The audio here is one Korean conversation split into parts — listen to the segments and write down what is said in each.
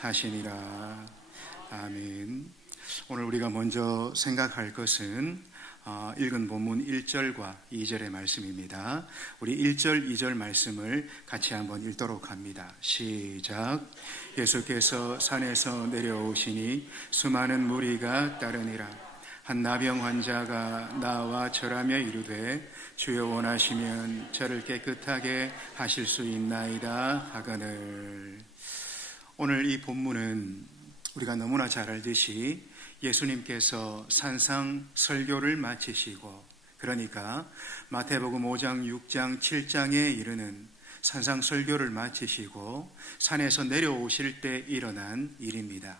하시니라. 아멘. 오늘 우리가 먼저 생각할 것은 읽은 본문 1절과 2절의 말씀입니다. 우리 1절, 2절 말씀을 같이 한번 읽도록 합니다. 시작. 예수께서 산에서 내려오시니 수많은 무리가 따르니라. 한 나병 환자가 나와 절하며 이르되 주여 원하시면 저를 깨끗하게 하실 수 있나이다 하거늘. 오늘 이 본문은 우리가 너무나 잘 알듯이 예수님께서 산상 설교를 마치시고, 그러니까 마태복음 5장, 6장, 7장에 이르는 산상 설교를 마치시고 산에서 내려오실 때 일어난 일입니다.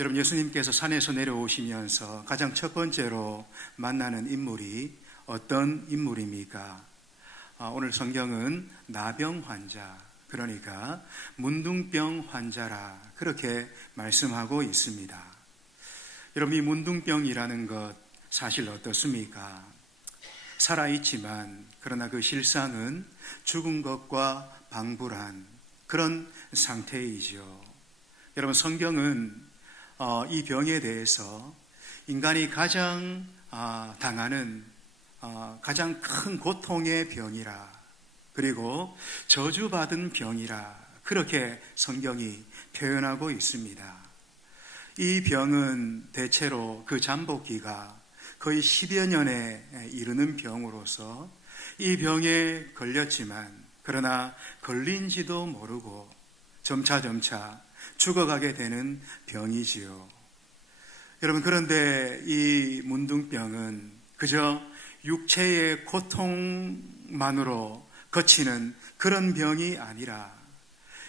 여러분, 예수님께서 산에서 내려오시면서 가장 첫 번째로 만나는 인물이 어떤 인물입니까? 오늘 성경은 나병 환자, 그러니까 문둥병 환자라 그렇게 말씀하고 있습니다. 여러분, 이 문둥병이라는 것 사실 어떻습니까? 살아있지만 그러나 그 실상은 죽은 것과 방불한 그런 상태이죠. 여러분, 성경은 이 병에 대해서 인간이 가장 당하는 가장 큰 고통의 병이라, 그리고 저주받은 병이라 그렇게 성경이 표현하고 있습니다. 이 병은 대체로 그 잠복기가 거의 10여 년에 이르는 병으로서 이 병에 걸렸지만 그러나 걸린지도 모르고 점차 죽어가게 되는 병이지요. 여러분, 그런데 이 문둥병은 그저 육체의 고통만으로 거치는 그런 병이 아니라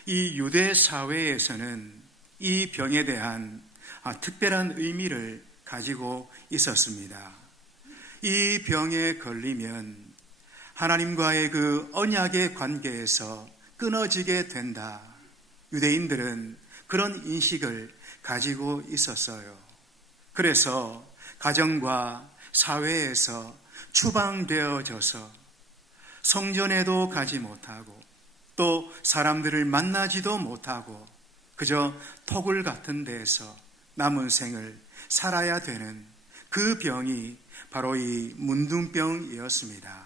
이 유대 사회에서는 이 병에 대한 특별한 의미를 가지고 있었습니다. 이 병에 걸리면 하나님과의 그 언약의 관계에서 끊어지게 된다. 유대인들은 그런 인식을 가지고 있었어요. 그래서 가정과 사회에서 추방되어져서 성전에도 가지 못하고 또 사람들을 만나지도 못하고 그저 토굴 같은 데에서 남은 생을 살아야 되는 그 병이 바로 이 문둥병이었습니다.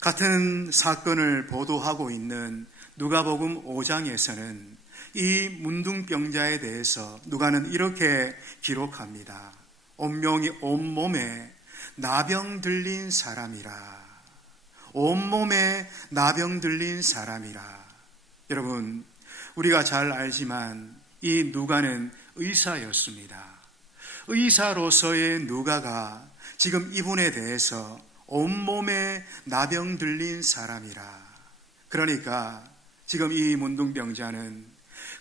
같은 사건을 보도하고 있는 누가복음 5장에서는 이 문둥병자에 대해서 누가는 이렇게 기록합니다. 온몸에 나병 들린 사람이라. 온몸에 나병 들린 사람이라. 여러분, 우리가 잘 알지만 이 누가는 의사였습니다. 의사로서의 누가가 지금 이분에 대해서 온몸에 나병 들린 사람이라. 그러니까 지금 이 문둥병자는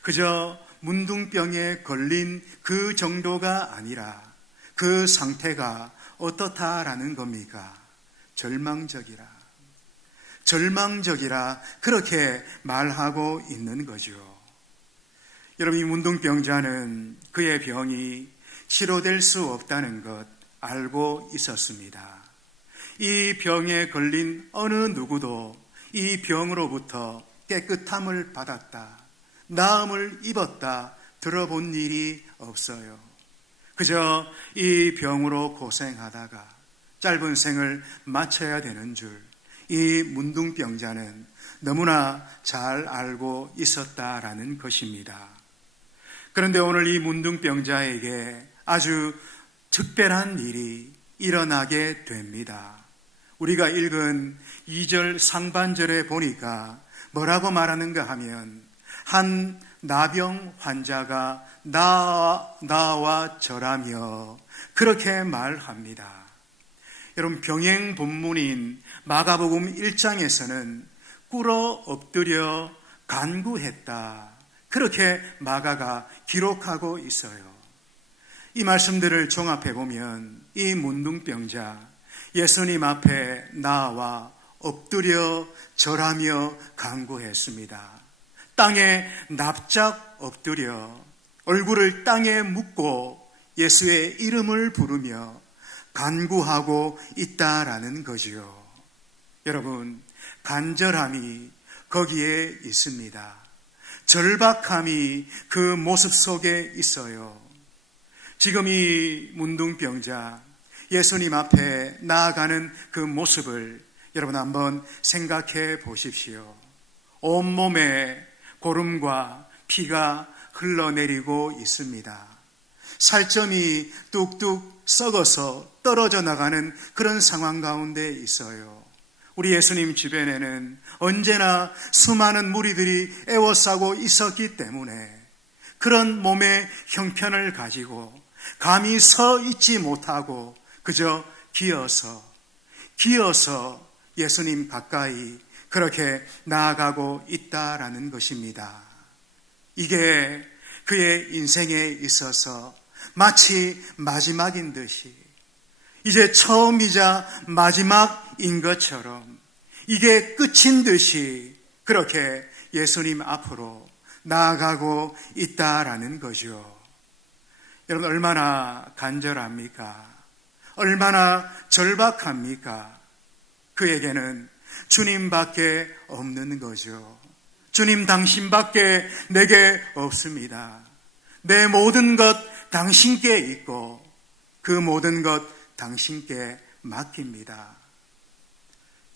그저 문둥병에 걸린 그 정도가 아니라 그 상태가 어떻다라는 겁니까? 절망적이라 그렇게 말하고 있는 거죠. 여러분, 이 문둥병자는 그의 병이 치료될 수 없다는 것 알고 있었습니다. 이 병에 걸린 어느 누구도 이 병으로부터 깨끗함을 받았다, 나음을 입었다 들어본 일이 없어요. 그저 이 병으로 고생하다가 짧은 생을 마쳐야 되는 줄 이 문둥병자는 너무나 잘 알고 있었다라는 것입니다. 그런데 오늘 이 문둥병자에게 아주 특별한 일이 일어나게 됩니다. 우리가 읽은 2절 상반절에 보니까 뭐라고 말하는가 하면 한 나병 환자가 나와 절하며 그렇게 말합니다. 여러분, 병행 본문인 마가복음 1장에서는 꿇어 엎드려 간구했다, 그렇게 마가가 기록하고 있어요. 이 말씀들을 종합해 보면 이 문둥병자 예수님 앞에 나와 엎드려 절하며 간구했습니다. 땅에 납작 엎드려 얼굴을 땅에 묻고 예수의 이름을 부르며 간구하고 있다라는 거지요. 여러분, 간절함이 거기에 있습니다. 절박함이 그 모습 속에 있어요. 지금 이 문둥병자 예수님 앞에 나아가는 그 모습을 여러분 한번 생각해 보십시오. 온몸에 고름과 피가 흘러내리고 있습니다. 살점이 뚝뚝 썩어서 떨어져 나가는 그런 상황 가운데 있어요. 우리 예수님 주변에는 언제나 수많은 무리들이 애워싸고 있었기 때문에 그런 몸의 형편을 가지고 감히 서 있지 못하고 그저 기어서 예수님 가까이 그렇게 나아가고 있다라는 것입니다. 이게 그의 인생에 있어서 마치 마지막인 듯이, 이제 처음이자 마지막인 것처럼, 이게 끝인 듯이 그렇게 예수님 앞으로 나아가고 있다라는 거죠. 여러분, 얼마나 간절합니까? 얼마나 절박합니까? 그에게는 주님밖에 없는 거죠. 주님 당신밖에 내게 없습니다. 내 모든 것 당신께 있고 그 모든 것 당신께 맡깁니다.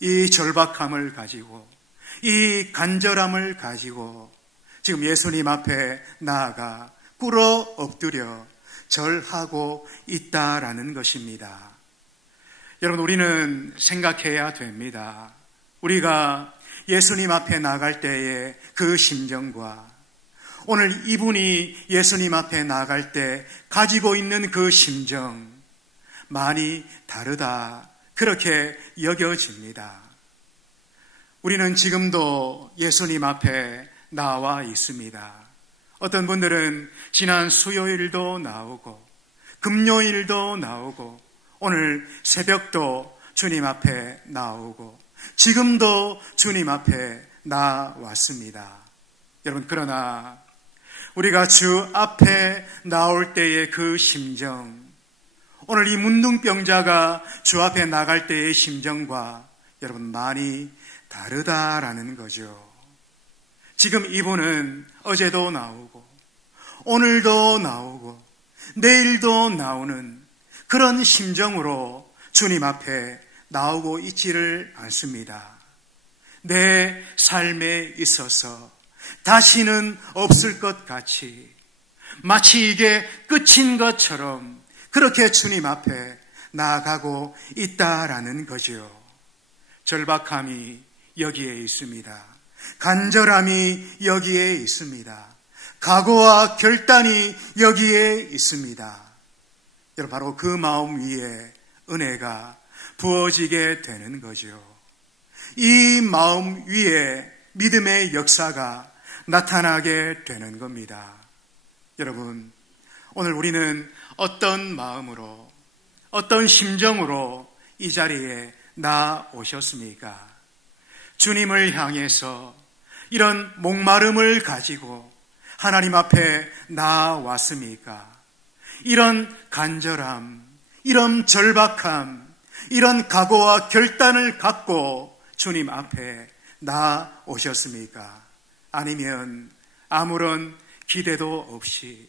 이 절박함을 가지고, 이 간절함을 가지고 지금 예수님 앞에 나아가 꿇어 엎드려 절하고 있다라는 것입니다. 여러분, 우리는 생각해야 됩니다. 우리가 예수님 앞에 나갈 때의 그 심정과 오늘 이분이 예수님 앞에 나갈 때 가지고 있는 그 심정, 많이 다르다, 그렇게 여겨집니다. 우리는 지금도 예수님 앞에 나와 있습니다. 어떤 분들은 지난 수요일도 나오고 금요일도 나오고 오늘 새벽도 주님 앞에 나오고 지금도 주님 앞에 나왔습니다. 여러분, 그러나 우리가 주 앞에 나올 때의 그 심정, 오늘 이 문둥병자가 주 앞에 나갈 때의 심정과 여러분 많이 다르다라는 거죠. 지금 이분은 어제도 나오고 오늘도 나오고 내일도 나오는 그런 심정으로 주님 앞에 나오고 있지를 않습니다. 내 삶에 있어서 다시는 없을 것 같이, 마치 이게 끝인 것처럼 그렇게 주님 앞에 나아가고 있다라는 거죠. 절박함이 여기에 있습니다. 간절함이 여기에 있습니다. 각오와 결단이 여기에 있습니다. 여러분, 바로 그 마음 위에 은혜가 부어지게 되는 거죠. 이 마음 위에 믿음의 역사가 나타나게 되는 겁니다. 여러분, 오늘 우리는 어떤 마음으로, 어떤 심정으로 이 자리에 나오셨습니까? 주님을 향해서 이런 목마름을 가지고 하나님 앞에 나왔습니까? 이런 간절함, 이런 절박함, 이런 각오와 결단을 갖고 주님 앞에 나오셨습니까? 아니면 아무런 기대도 없이,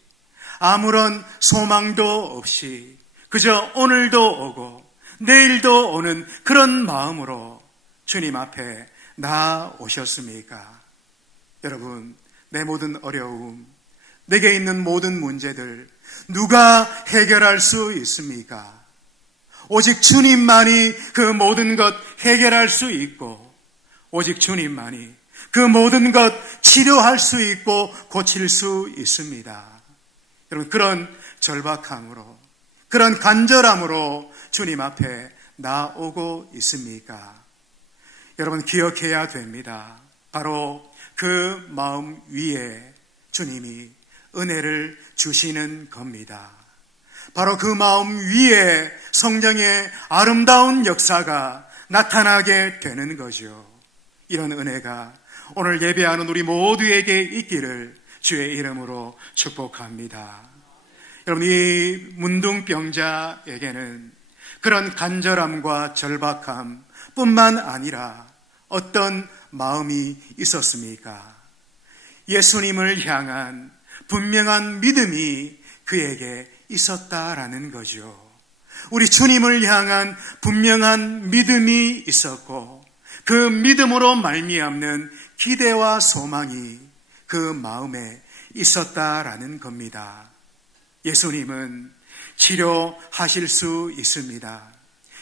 아무런 소망도 없이 그저 오늘도 오고 내일도 오는 그런 마음으로 주님 앞에 나오셨습니까? 여러분, 내 모든 어려움, 내게 있는 모든 문제들 누가 해결할 수 있습니까? 오직 주님만이 그 모든 것 해결할 수 있고, 오직 주님만이 그 모든 것 치료할 수 있고 고칠 수 있습니다. 여러분, 그런 절박함으로, 그런 간절함으로 주님 앞에 나오고 있습니까? 여러분, 기억해야 됩니다. 바로 그 마음 위에 주님이 은혜를 주시는 겁니다. 바로 그 마음 위에 성령의 아름다운 역사가 나타나게 되는 거죠. 이런 은혜가 오늘 예배하는 우리 모두에게 있기를 주의 이름으로 축복합니다. 여러분, 이 문둥병자에게는 그런 간절함과 절박함 뿐만 아니라 어떤 마음이 있었습니까? 예수님을 향한 분명한 믿음이 그에게 있었다라는 거죠. 우리 주님을 향한 분명한 믿음이 있었고 그 믿음으로 말미암는 기대와 소망이 그 마음에 있었다라는 겁니다. 예수님은 치료하실 수 있습니다.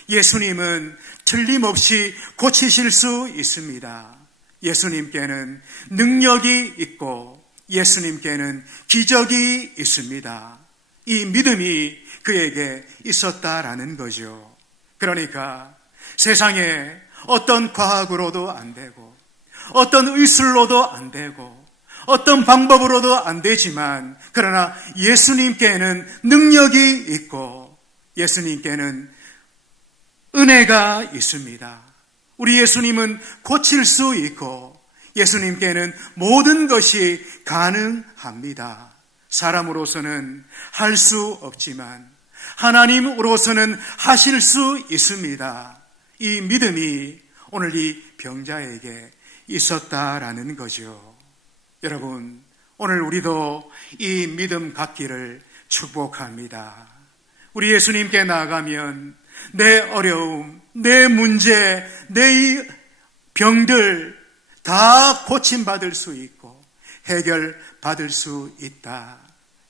예수님은 틀림없이 고치실 수 있습니다. 예수님께는 능력이 있고 예수님께는 기적이 있습니다. 이 믿음이 그에게 있었다라는 거죠. 그러니까 세상에 어떤 과학으로도 안 되고 어떤 의술로도 안 되고 어떤 방법으로도 안 되지만 그러나 예수님께는 능력이 있고 예수님께는 은혜가 있습니다. 우리 예수님은 고칠 수 있고 예수님께는 모든 것이 가능합니다. 사람으로서는 할 수 없지만 하나님으로서는 하실 수 있습니다. 이 믿음이 오늘 이 병자에게 있었다라는 거죠. 여러분, 오늘 우리도 이 믿음 갖기를 축복합니다. 우리 예수님께 나아가면 내 어려움, 내 문제, 내 병들 다 고침받을 수 있고 해결받을 수 있다.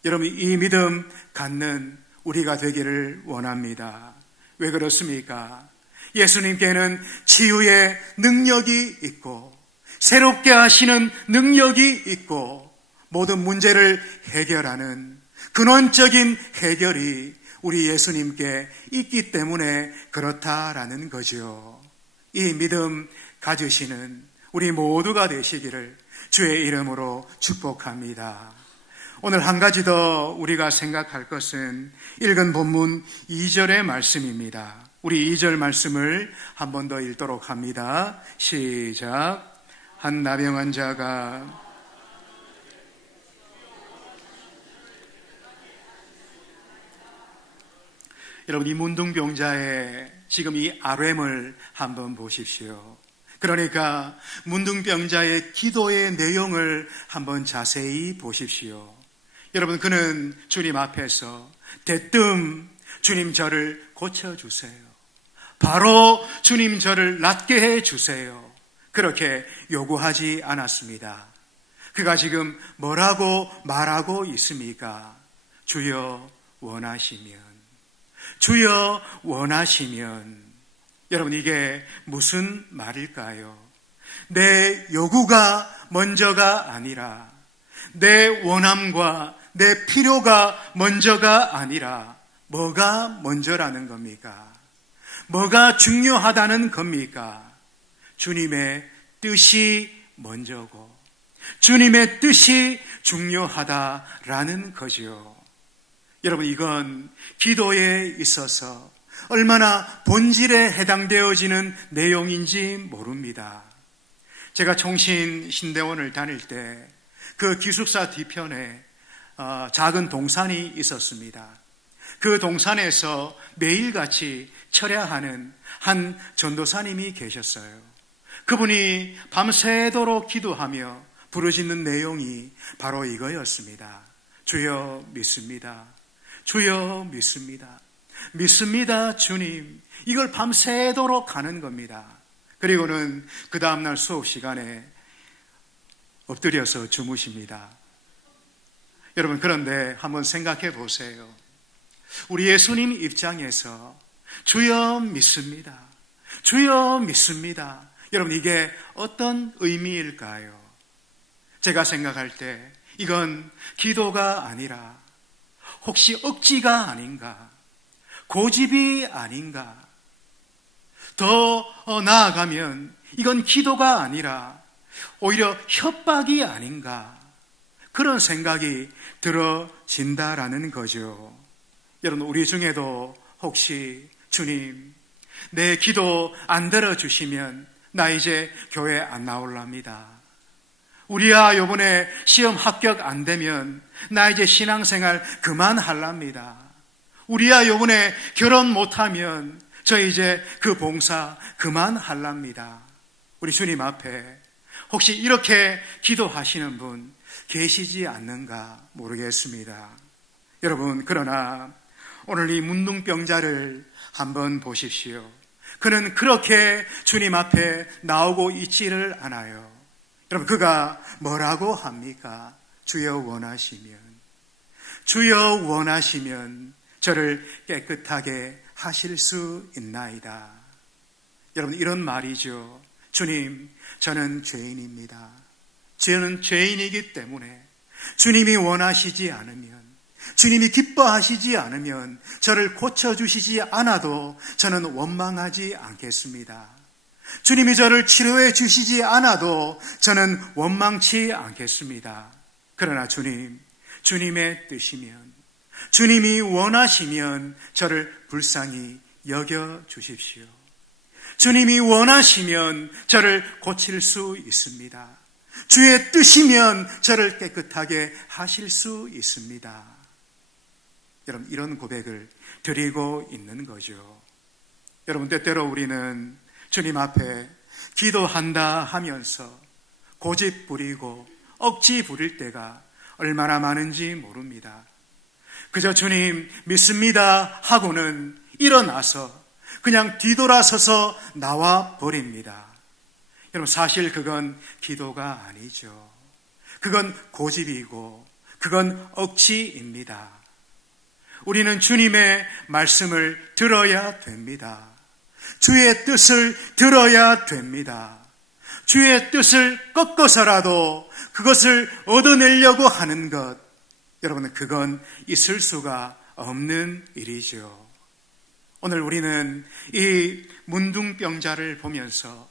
여러분, 이 믿음 갖는 우리가 되기를 원합니다. 왜 그렇습니까? 예수님께는 치유의 능력이 있고 새롭게 하시는 능력이 있고 모든 문제를 해결하는 근원적인 해결이 우리 예수님께 있기 때문에 그렇다라는 거죠. 이 믿음 가지시는 우리 모두가 되시기를 주의 이름으로 축복합니다. 오늘 한 가지 더 우리가 생각할 것은 읽은 본문 2절의 말씀입니다. 우리 2절 말씀을 한 번 더 읽도록 합니다. 시작. 한 나병 환자가 여러분, 이 문둥병자의 지금 이 RM을 한번 보십시오. 그러니까 문둥병자의 기도의 내용을 한번 자세히 보십시오. 여러분, 그는 주님 앞에서 대뜸 주님 저를 고쳐주세요. 바로 주님 저를 낫게 해주세요. 그렇게 요구하지 않았습니다. 그가 지금 뭐라고 말하고 있습니까? 주여 원하시면, 주여 원하시면. 여러분, 이게 무슨 말일까요? 내 요구가 먼저가 아니라 내 원함과 내 필요가 먼저가 아니라 뭐가 먼저라는 겁니까? 뭐가 중요하다는 겁니까? 주님의 뜻이 먼저고 주님의 뜻이 중요하다라는 거죠. 여러분, 이건 기도에 있어서 얼마나 본질에 해당되어지는 내용인지 모릅니다. 제가 총신 신대원을 다닐 때 그 기숙사 뒤편에 작은 동산이 있었습니다. 그 동산에서 매일같이 철야하는 한 전도사님이 계셨어요. 그분이 밤새도록 기도하며 부르짖는 내용이 바로 이거였습니다. 주여 믿습니다. 주여 믿습니다. 믿습니다 주님. 이걸 밤새도록 하는 겁니다. 그리고는 그 다음날 수업 시간에 엎드려서 주무십니다. 여러분, 그런데 한번 생각해 보세요. 우리 예수님 입장에서 주여 믿습니다. 주여 믿습니다. 여러분, 이게 어떤 의미일까요? 제가 생각할 때 이건 기도가 아니라 혹시 억지가 아닌가, 고집이 아닌가, 더 나아가면 이건 기도가 아니라 오히려 협박이 아닌가, 그런 생각이 들어진다라는 거죠. 여러분, 우리 중에도 혹시 주님, 내 기도 안 들어주시면 나 이제 교회 안 나올랍니다. 우리야 요번에 시험 합격 안 되면 나 이제 신앙생활 그만할랍니다. 우리야 요번에 결혼 못하면 저 이제 그 봉사 그만할랍니다. 우리 주님 앞에 혹시 이렇게 기도하시는 분, 계시지 않는가 모르겠습니다. 여러분, 그러나 오늘 이 문둥병자를 한번 보십시오. 그는 그렇게 주님 앞에 나오고 있지를 않아요. 여러분, 그가 뭐라고 합니까? 주여 원하시면, 주여 원하시면 저를 깨끗하게 하실 수 있나이다. 여러분, 이런 말이죠. 주님, 저는 죄인입니다. 저는 죄인이기 때문에 주님이 원하시지 않으면, 주님이 기뻐하시지 않으면 저를 고쳐주시지 않아도 저는 원망하지 않겠습니다. 주님이 저를 치료해 주시지 않아도 저는 원망치 않겠습니다. 그러나 주님, 주님의 뜻이면, 주님이 원하시면 저를 불쌍히 여겨 주십시오. 주님이 원하시면 저를 고칠 수 있습니다. 주의 뜻이면 저를 깨끗하게 하실 수 있습니다. 여러분, 이런 고백을 드리고 있는 거죠. 여러분, 때때로 우리는 주님 앞에 기도한다 하면서 고집 부리고 억지 부릴 때가 얼마나 많은지 모릅니다. 그저 주님 믿습니다 하고는 일어나서 그냥 뒤돌아서서 나와 버립니다. 여러분, 사실 그건 기도가 아니죠. 그건 고집이고 그건 억지입니다. 우리는 주님의 말씀을 들어야 됩니다. 주의 뜻을 들어야 됩니다. 주의 뜻을 꺾어서라도 그것을 얻어내려고 하는 것, 여러분, 그건 있을 수가 없는 일이죠. 오늘 우리는 이 문둥병자를 보면서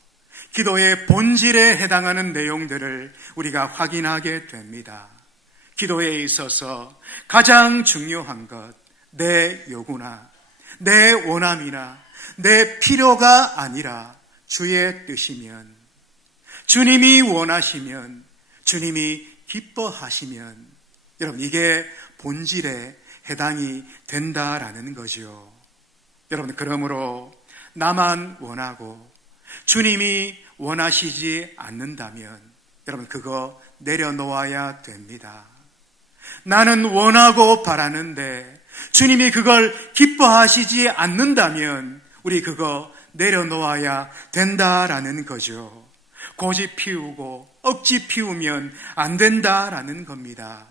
기도의 본질에 해당하는 내용들을 우리가 확인하게 됩니다. 기도에 있어서 가장 중요한 것, 내 요구나 내 원함이나 내 필요가 아니라 주의 뜻이면, 주님이 원하시면, 주님이 기뻐하시면, 여러분, 이게 본질에 해당이 된다라는 거죠. 여러분, 그러므로 나만 원하고 주님이 원하시지 않는다면 여러분, 그거 내려놓아야 됩니다. 나는 원하고 바라는데 주님이 그걸 기뻐하시지 않는다면 우리 그거 내려놓아야 된다라는 거죠. 고집 피우고 억지 피우면 안 된다라는 겁니다.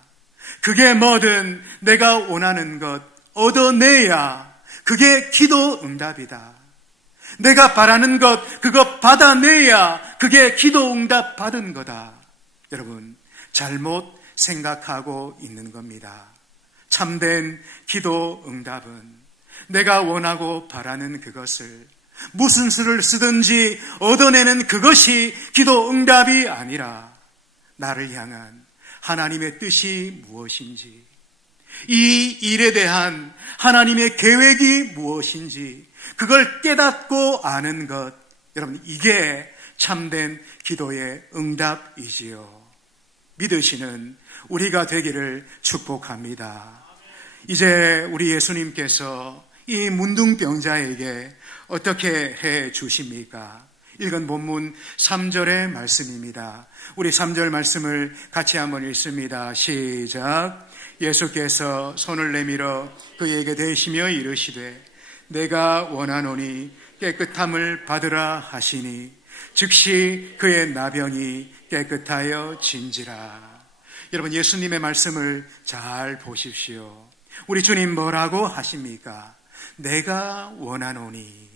그게 뭐든 내가 원하는 것 얻어내야 그게 기도 응답이다. 내가 바라는 것 그거 받아내야 그게 기도 응답 받은 거다. 여러분, 잘못 생각하고 있는 겁니다. 참된 기도 응답은 내가 원하고 바라는 그것을 무슨 수를 쓰든지 얻어내는 그것이 기도 응답이 아니라 나를 향한 하나님의 뜻이 무엇인지, 이 일에 대한 하나님의 계획이 무엇인지 그걸 깨닫고 아는 것, 여러분, 이게 참된 기도의 응답이지요. 믿으시는 우리가 되기를 축복합니다. 이제 우리 예수님께서 이 문둥병자에게 어떻게 해 주십니까? 읽은 본문 3절의 말씀입니다. 우리 3절 말씀을 같이 한번 읽습니다. 시작. 예수께서 손을 내밀어 그에게 대시며 이르시되 내가 원하노니 깨끗함을 받으라 하시니 즉시 그의 나병이 깨끗하여 진지라. 여러분, 예수님의 말씀을 잘 보십시오. 우리 주님 뭐라고 하십니까? 내가 원하노니,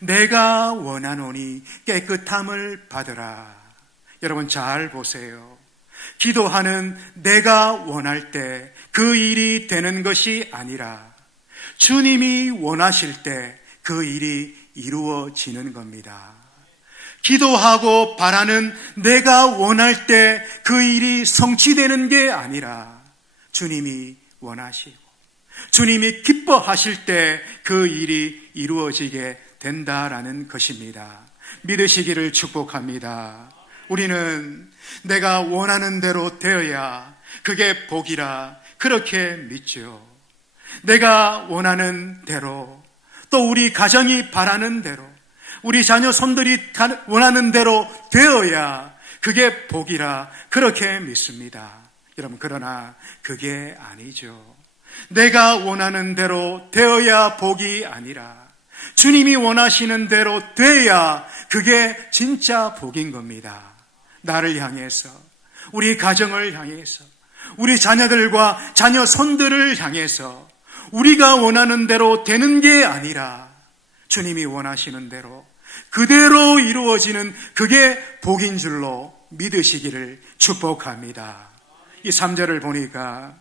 내가 원하노니 깨끗함을 받으라. 여러분, 잘 보세요. 기도하는 내가 원할 때 그 일이 되는 것이 아니라 주님이 원하실 때 그 일이 이루어지는 겁니다. 기도하고 바라는 내가 원할 때 그 일이 성취되는 게 아니라 주님이 원하시고 주님이 기뻐하실 때 그 일이 이루어지게 된다라는 것입니다. 믿으시기를 축복합니다. 우리는 내가 원하는 대로 되어야 그게 복이라 그렇게 믿죠. 내가 원하는 대로, 또 우리 가정이 바라는 대로, 우리 자녀 손들이 원하는 대로 되어야 그게 복이라 그렇게 믿습니다. 여러분, 그러나 그게 아니죠. 내가 원하는 대로 되어야 복이 아니라 주님이 원하시는 대로 돼야 그게 진짜 복인 겁니다. 나를 향해서, 우리 가정을 향해서, 우리 자녀들과 자녀 손들을 향해서 우리가 원하는 대로 되는 게 아니라 주님이 원하시는 대로 그대로 이루어지는 그게 복인 줄로 믿으시기를 축복합니다. 이 3절을 보니까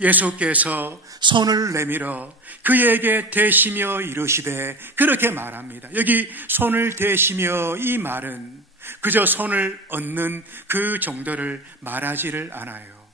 예수께서 손을 내밀어 그에게 대시며 이르시되, 그렇게 말합니다. 여기 손을 대시며, 이 말은 그저 손을 얹는 그 정도를 말하지를 않아요.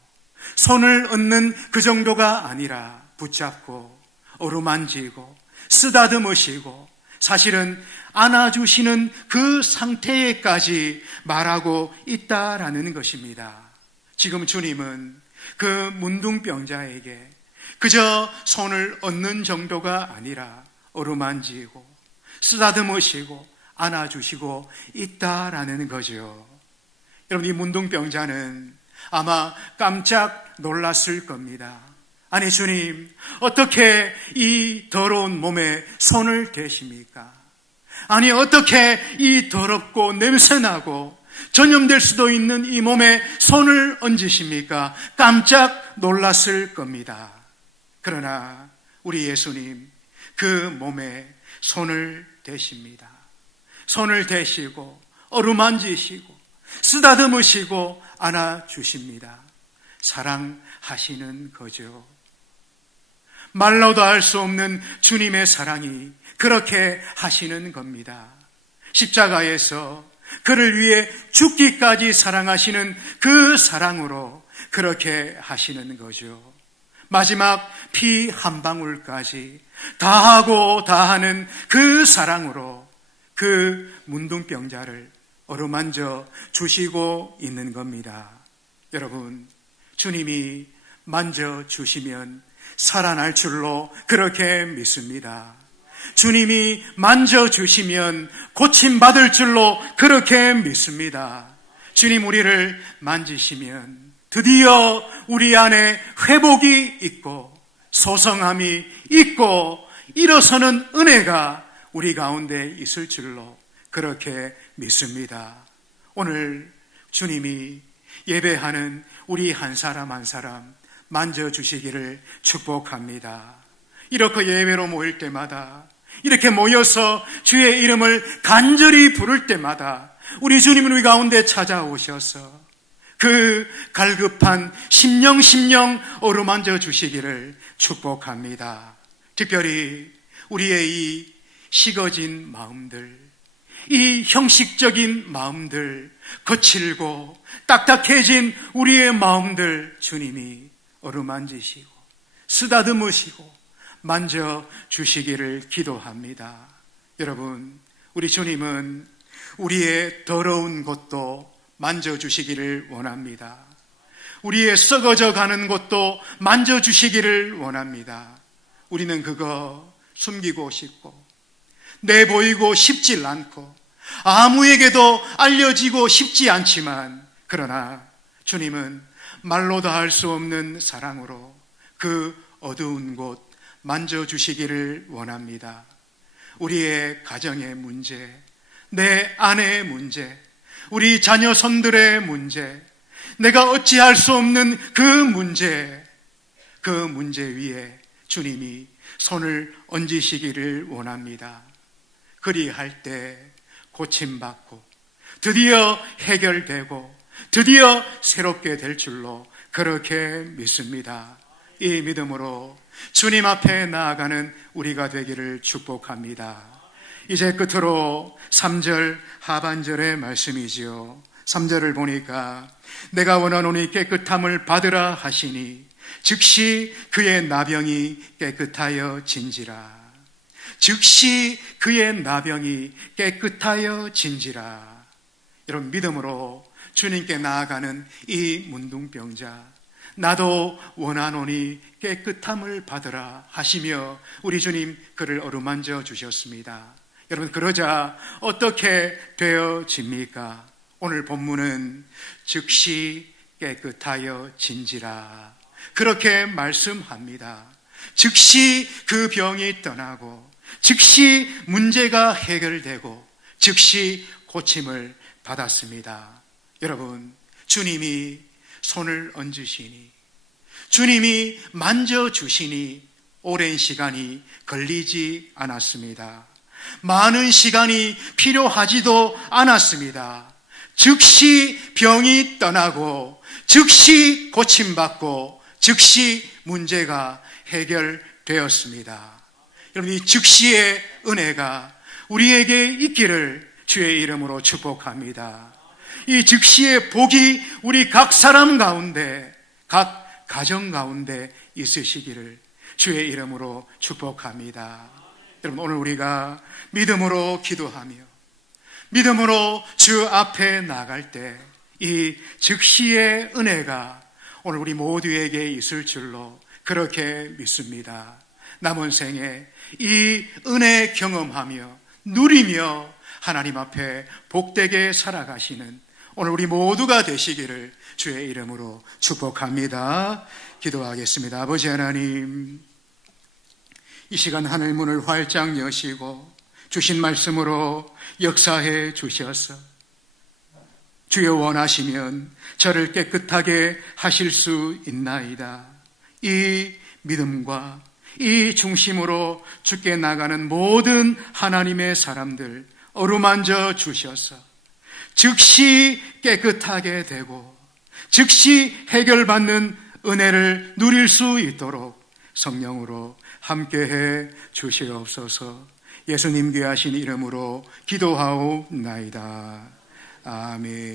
손을 얹는 그 정도가 아니라 붙잡고 어루만지고 쓰다듬으시고 사실은 안아주시는 그 상태에까지 말하고 있다라는 것입니다. 지금 주님은 그 문둥병자에게 그저 손을 얹는 정도가 아니라 어루만지고 쓰다듬으시고 안아주시고 있다라는 거죠. 여러분, 이 문둥병자는 아마 깜짝 놀랐을 겁니다. 아니, 주님, 어떻게 이 더러운 몸에 손을 대십니까? 아니, 어떻게 이 더럽고 냄새나고 전염될 수도 있는 이 몸에 손을 얹으십니까? 깜짝 놀랐을 겁니다. 그러나 우리 예수님, 그 몸에 손을 대십니다. 손을 대시고 어루만지시고 쓰다듬으시고 안아주십니다. 사랑하시는 거죠. 말로도 할 수 없는 주님의 사랑이 그렇게 하시는 겁니다. 십자가에서 그를 위해 죽기까지 사랑하시는 그 사랑으로 그렇게 하시는 거죠. 마지막 피 한 방울까지 다하고 다하는 그 사랑으로 그 문둥병자를 어루만져 주시고 있는 겁니다. 여러분, 주님이 만져주시면 살아날 줄로 그렇게 믿습니다. 주님이 만져주시면 고침받을 줄로 그렇게 믿습니다. 주님, 우리를 만지시면 드디어 우리 안에 회복이 있고 소성함이 있고 일어서는 은혜가 우리 가운데 있을 줄로 그렇게 믿습니다. 오늘 주님이 예배하는 우리 한 사람 한 사람 만져주시기를 축복합니다. 이렇게 예배로 모일 때마다, 이렇게 모여서 주의 이름을 간절히 부를 때마다 우리 주님은 우리 가운데 찾아오셔서 그 갈급한 심령 어루만져 주시기를 축복합니다. 특별히 우리의 이 식어진 마음들, 이 형식적인 마음들, 거칠고 딱딱해진 우리의 마음들 주님이 어루만지시고 쓰다듬으시고 만져주시기를 기도합니다. 여러분, 우리 주님은 우리의 더러운 것도 만져주시기를 원합니다. 우리의 썩어져 가는 것도 만져주시기를 원합니다. 우리는 그거 숨기고 싶고 내보이고 싶질 않고 아무에게도 알려지고 싶지 않지만, 그러나 주님은 말로 다 할 수 없는 사랑으로 그 어두운 곳 만져주시기를 원합니다. 우리의 가정의 문제, 내 아내의 문제, 우리 자녀 손들의 문제, 내가 어찌할 수 없는 그 문제 위에 주님이 손을 얹으시기를 원합니다. 그리할 때 고침받고 드디어 해결되고 드디어 새롭게 될 줄로 그렇게 믿습니다. 이 믿음으로 주님 앞에 나아가는 우리가 되기를 축복합니다. 이제 끝으로 3절 하반절의 말씀이지요. 3절을 보니까 내가 원하노니 깨끗함을 받으라 하시니 즉시 그의 나병이 깨끗하여 진지라. 즉시 그의 나병이 깨끗하여 진지라. 여러분, 믿음으로 주님께 나아가는 이 문둥병자, 나도 원하노니 깨끗함을 받으라 하시며 우리 주님 그를 어루만져 주셨습니다. 여러분, 그러자 어떻게 되어집니까? 오늘 본문은 즉시 깨끗하여 진지라. 그렇게 말씀합니다. 즉시 그 병이 떠나고 즉시 문제가 해결되고 즉시 고침을 받았습니다. 여러분, 주님이 손을 얹으시니, 주님이 만져주시니 오랜 시간이 걸리지 않았습니다. 많은 시간이 필요하지도 않았습니다. 즉시 병이 떠나고 즉시 고침받고 즉시 문제가 해결되었습니다. 여러분, 이 즉시의 은혜가 우리에게 있기를 주의 이름으로 축복합니다. 이 즉시의 복이 우리 각 사람 가운데, 각 가정 가운데 있으시기를 주의 이름으로 축복합니다. 여러분, 오늘 우리가 믿음으로 기도하며 믿음으로 주 앞에 나갈 때 이 즉시의 은혜가 오늘 우리 모두에게 있을 줄로 그렇게 믿습니다. 남은 생에 이 은혜 경험하며 누리며 하나님 앞에 복되게 살아가시는 오늘 우리 모두가 되시기를 주의 이름으로 축복합니다. 기도하겠습니다. 아버지 하나님, 이 시간 하늘 문을 활짝 여시고 주신 말씀으로 역사해 주셔서 주여 원하시면 저를 깨끗하게 하실 수 있나이다. 이 믿음과 이 중심으로 주께 나가는 모든 하나님의 사람들 어루만져 주셔서 즉시 깨끗하게 되고 즉시 해결받는 은혜를 누릴 수 있도록 성령으로 함께해 주시옵소서. 예수님 귀하신 이름으로 기도하옵나이다. 아멘.